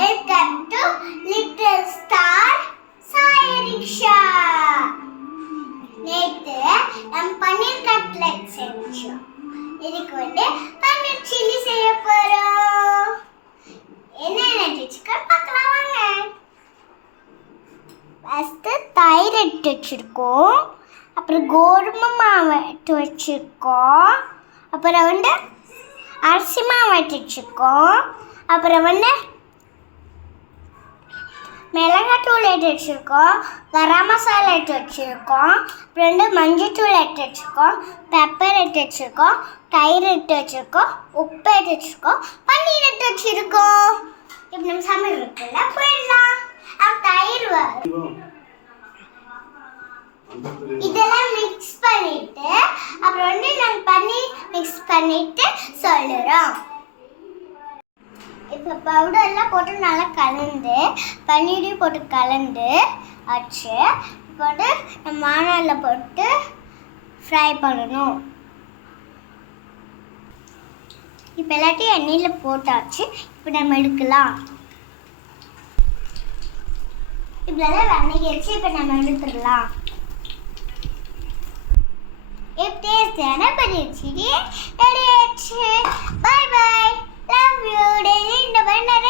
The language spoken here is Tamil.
Welcome to little star Sai rickshaw. நேத்து நம்ம பன்னீர் கட்லெட் செஞ்சோம். இதுக்கு பன்னீர் சில்லி செய்ய போறோம். என்னென்ன டிஷ்கள் பார்க்கலாம் வாங்க. ஃபர்ஸ்ட் தயிர் எடுத்து வச்சிருக்கோம், அப்புறம் கோதுமை மாவு எடுத்து வச்சிருக்கோம், அப்புறம் அரிசி மாவு எடுத்து வச்சிருக்கோம், அப்புறம் மிளகாத்தூள் எடுத்து வச்சுருக்கோம், கரம் மசாலா எடுத்து வச்சுருக்கோம், அப்புறம் மஞ்சத்தூள் எடுத்து வச்சுருக்கோம், பெப்பர் எடுத்து வச்சுருக்கோம், தயிர் எடுத்து வச்சுருக்கோம், உப்பு எடுத்து வச்சுருக்கோம், பன்னீர் எடுத்து வச்சுருக்கோம். இப்போ நம்ம சமையல் இருக்குல்ல போயிடலாம். தயிர் இதெல்லாம் மிக்ஸ் பண்ணிட்டு அப்புறம் நாங்கள் பன்னீர் மிக்ஸ் பண்ணிட்டு சொல்லுறோம். இப்போ பவுடர்லாம் போட்டு நல்லா கலந்து பன்னீரையும் போட்டு கலந்து ஆச்சு. போட்டு நம்ம வானலில் போட்டு ஃப்ரை பண்ணணும். இப்போ எல்லாத்தையும் எண்ணெயில் போட்டாச்சு. இப்போ நம்ம எடுக்கலாம். இப்போலாம் வணங்கிடுச்சு. இப்போ நம்ம எடுத்துடலாம். இப்போ டேஸ்டான பன்னீர் சில்லி ரெடி ஆயிடுச்சு. Bye bye. Love you. Daily இந்த மாதிரி நிறைய